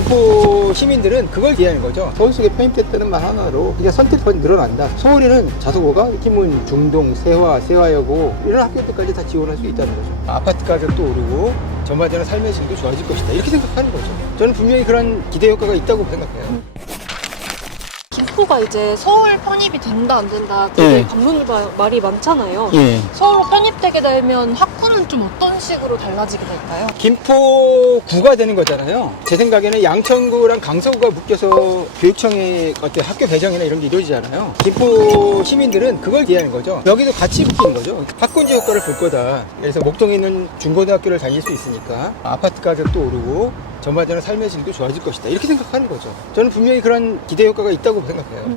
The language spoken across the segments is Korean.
김포 시민들은 그걸 기대하는 거죠. 서울 속에 편입됐다는 말 하나로 그냥 선택권이 늘어난다. 서울에는 자소고가, 키문, 중동, 세화, 세화여고 이런 학교들까지 다 지원할 수 있다는 거죠. 아파트 가격도 오르고 전반적으로 삶의 질도 좋아질 것이다. 이렇게 생각하는 거죠. 저는 분명히 그런 기대 효과가 있다고 생각해요. 김포가 이제 서울 편입이 된다 안 된다 되게 반문 말이 많잖아요. 서울로 편입되게 되면 학군은 좀 어떤 식으로 달라지게 될까요? 김포구가 되는 거잖아요. 제 생각에는 양천구랑 강서구가 묶여서 교육청의 어떤 학교 배정이나 이런 게 이루어지잖아요. 김포 시민들은 그걸 기대하는 거죠. 여기도 같이 묶이는 거죠. 학군지 효과를 볼 거다. 그래서 목동에 있는 중고등학교를 다닐 수 있으니까 아파트 가격도 오르고 전반적으로 삶의 질도 좋아질 것이다. 이렇게 생각하는 거죠. 저는 분명히 그런 기대 효과가 있다고 생각해요.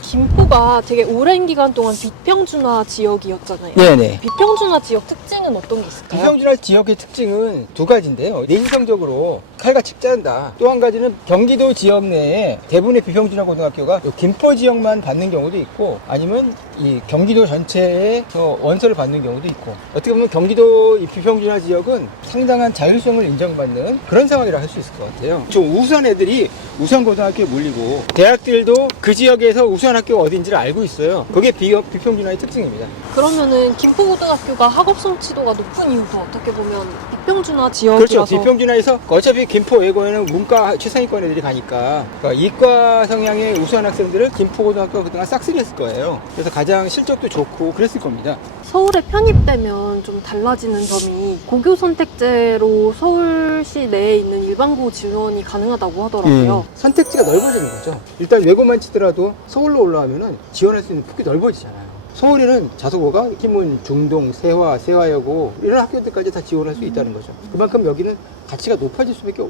김포가 되게 오랜 기간 동안 비평준화 지역이었잖아요. 네네. 비평준화 지역 특징은 어떤 게 있을까요? 비평준화 지역의 특징은 두 가지인데요. 내시성적으로 칼같이 짜는다. 또 한 가지는 경기도 지역 내에 대부분의 비평준화 고등학교가 김포 지역만 받는 경우도 있고 아니면 이 경기도 전체에 원서를 받는 경우도 있고 어떻게 보면 경기도 이 비평준화 지역은 상당한 자율성을 인정받는 그런 상황이라 할 수 있을 것 같아요. 좀 우수한 애들이 우수한 고등학교에 몰리고 대학들도 그 지역에서 우수한 학교가 어딘지를 알고 있어요. 그게 비평준화의 특징입니다. 그러면은 김포고등학교가 학업 성취도가 높은 이유도 어떻게 보면 비평준화 지역이라서 그렇죠. 비평준화에서 어차피 김포 외고에는 문과 최상위권 애들이 가니까 그러니까 이과 성향의 우수한 학생들을 김포고등학교가 그동안 싹쓸이 했을 거예요. 그래서 가장 실적도 좋고 그랬을 겁니다. 서울에 편입되면 좀 달라지는 점이 고교 선택제로 서울시 내에 있는 일반고 지원이 가능하다고 하더라고요. 선택지가 넓어지는 거죠. 일단 외고만 치더라도 서울로 올라가면은 지원할 수 있는 폭이 넓어지잖아요. 서울에는 자소고가, 키문, 중동, 세화, 세화여고 이런 학교들까지 다 지원할 수 있다는 거죠. 그만큼 여기는 가치가 높아질 수밖에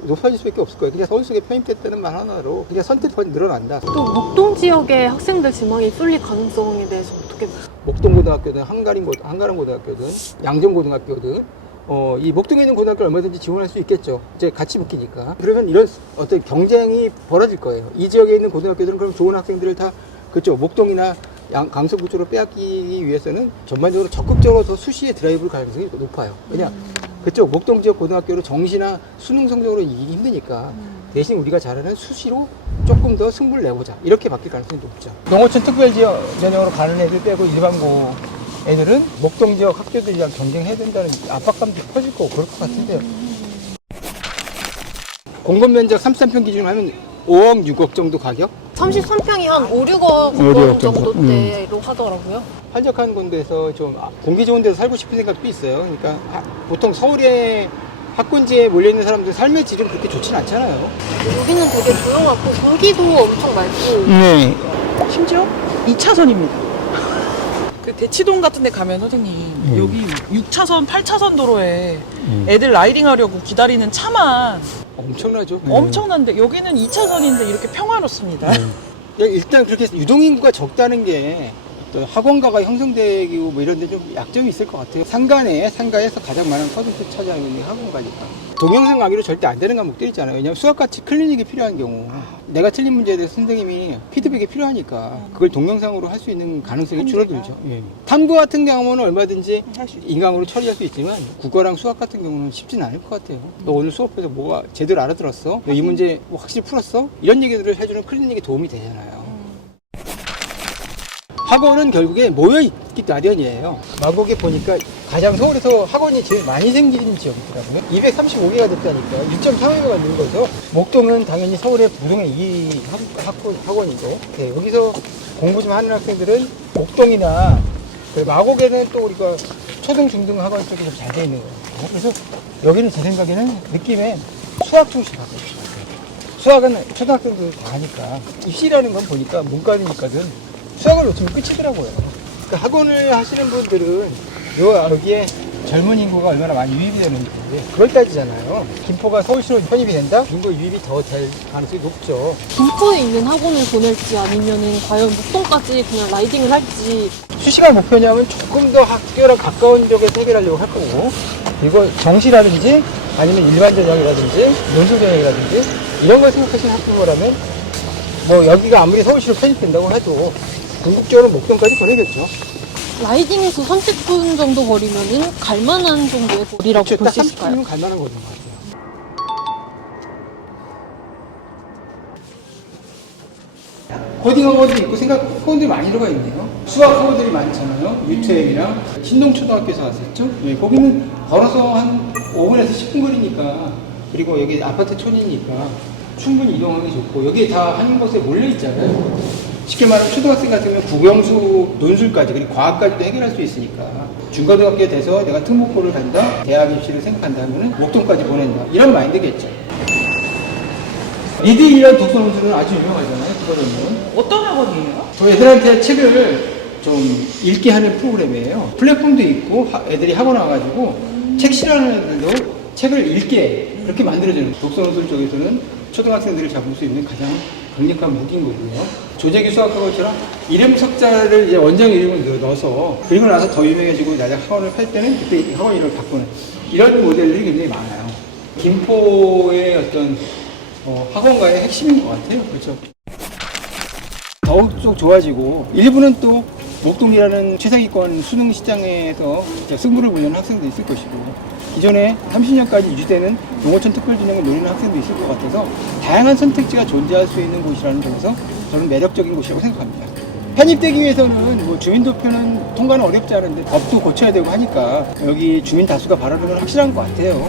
없을 거예요. 그냥 서울 속에 편입됐다는 말 하나로 그냥 선택권이 늘어난다. 또 목동 지역의 학생들 지망이 쏠릴 가능성에 대해서 어떻게 보세요? 목동고등학교든 한가람고등학교든 양정고등학교든 이 목동에 있는 고등학교를 얼마든지 지원할 수 있겠죠. 이제 같이 묶이니까. 그러면 이런 어떤 경쟁이 벌어질 거예요. 이 지역에 있는 고등학교들은 그럼 좋은 학생들을 다 그쪽 목동이나 강서구 쪽으로 빼앗기기 위해서는 전반적으로 적극적으로 더 수시에 드라이브를 가능성이 높아요. 왜냐? 그쪽 목동 지역 고등학교로 정시나 수능 성적으로 이기기 힘드니까 대신 우리가 잘하는 수시로 조금 더 승부를 내보자. 이렇게 바뀔 가능성이 높죠. 농어촌 특별지역 전형으로 가는 애들 빼고 일반고 애들은 목동 지역 학교들이랑 경쟁해야 된다는 압박감도 커질 거고 그럴 것 같은데요. 공급 면적 33평 기준으로 하면 5억, 6억 정도 가격? 33평이 한 5, 6억 정도대로 하더라고요. 한적한 곳에서 좀 공기 좋은 데서 살고 싶은 생각도 있어요. 그러니까 보통 서울에 학군지에 몰려있는 사람들 삶의 질은 그렇게 좋진 않잖아요. 여기는 되게 조용하고 공기도 엄청 맑고 네. 심지어 2차선입니다. 그 대치동 같은 데 가면 선생님 여기 6차선, 8차선 도로에 애들 라이딩 하려고 기다리는 차만 엄청나죠. 엄청난데 여기는 2차선인데 이렇게 평화롭습니다. 일단 그렇게 유동인구가 적다는 게 또 학원가가 형성되고 뭐 이런 데 좀 약점이 있을 것 같아요. 상가에서 가장 많은 퍼센트 차지하고 있는 게 학원가니까. 동영상 강의로 절대 안 되는 과목들 있잖아요. 왜냐면 수학같이 클리닉이 필요한 경우 내가 틀린 문제에 대해서 선생님이 피드백이 필요하니까 그걸 동영상으로 할 수 있는 가능성이 줄어들죠. 탐구 같은 경우는 얼마든지 인강으로 처리할 수 있지만 국어랑 수학 같은 경우는 쉽지는 않을 것 같아요. 너 오늘 수업에서 뭐가 제대로 알아들었어? 너 이 문제 뭐 확실히 풀었어? 이런 얘기들을 해주는 클리닉이 도움이 되잖아요. 학원은 결국에 모여있기 마련이에요. 마곡에 보니까 가장 서울에서 학원이 제일 많이 생기는 지역이더라고요. 235개가 됐다니까 6.3회가 는 거죠. 목동은 당연히 서울의 부동의 2 학원이고 여기서 공부 좀 하는 학생들은 목동이나 마곡에는 또 우리가 초등, 중등 학원 쪽이 좀 잘 돼 있는 거예요. 그래서 여기는 제 생각에는 느낌에 수학 중심 학원. 수학은 초등학생들 다 하니까 입시라는 건 보니까 문과니까든 수학을 놓치면 끝이더라고요. 그러니까 학원을 하시는 분들은 여기에 젊은 인구가 얼마나 많이 유입이 되는지 그걸 따지잖아요. 김포가 서울시로 편입이 된다? 인구 유입이 더 될 가능성이 높죠. 김포에 있는 학원을 보낼지 아니면은 과연 목동까지 그냥 라이딩을 할지. 수시가 목표냐면 조금 더 학교랑 가까운 쪽에서 해결하려고 할 거고 그리고 정시라든지 아니면 일반 전형이라든지 논술 전형이라든지 이런 걸 생각하시는 학부모라면 뭐 여기가 아무리 서울시로 편입된다고 해도 궁극적으로 목동까지 보내겠죠. 라이딩에서 30분 정도 거리면은 갈만한 정도의 거리라고 볼 수 있을까요? 딱 30분이면 갈만한 거리인 것 같아요. 코딩학원도 있고 학원들이 많이 들어가 있네요. 수학 학원들이 많잖아요. 유태엠이랑 신동초등학교에서 왔었죠. 예, 거기는 걸어서 한 5분에서 10분 거리니까, 그리고 여기 아파트 촌이니까 충분히 이동하기 좋고, 여기 다 한 곳에 몰려 있잖아요. 쉽게 말하면 초등학생 같으면 국영수, 논술까지, 그리고 과학까지도 해결할 수 있으니까, 중고등학교 돼서 내가 특목고를 간다, 대학 입시를 생각한다면 목동까지 보낸다, 이런 마인드겠죠. 리드이라는 독서 논술은 아주 유명하잖아요. 그거는 어떤 학원이에요? 저 애들한테 책을 좀 읽게 하는 프로그램이에요. 플랫폼도 있고 애들이 학원 와가지고 책 싫어하는 애들도 책을 읽게 그렇게 만들어주는, 독서논술 쪽에서는 초등학생들을 잡을 수 있는 가장 강력한 무기인 거고요. 조재기 수학학원처럼 이름 석자를 이제 원장 이름을 넣어서, 그리고 나서 더 유명해지고 나중에 학원을 팔 때는 그때 학원 이름을 바꾸는 이런 모델들이 굉장히 많아요. 김포의 어떤 학원가의 핵심인 것 같아요. 그렇죠. 더욱 좋아지고, 일부는 또 목동이라는 최상위권 수능 시장에서 승부를 보려는 학생도 있을 것이고, 기존에 30년까지 유지되는 농어촌 특별전형을 노리는 학생도 있을 것 같아서 다양한 선택지가 존재할 수 있는 곳이라는 점에서 저는 매력적인 곳이라고 생각합니다. 편입되기 위해서는 뭐 주민도표는 통과는 어렵지 않은데 법도 고쳐야 되고 하니까 여기 주민 다수가 바라는 건 확실한 것 같아요.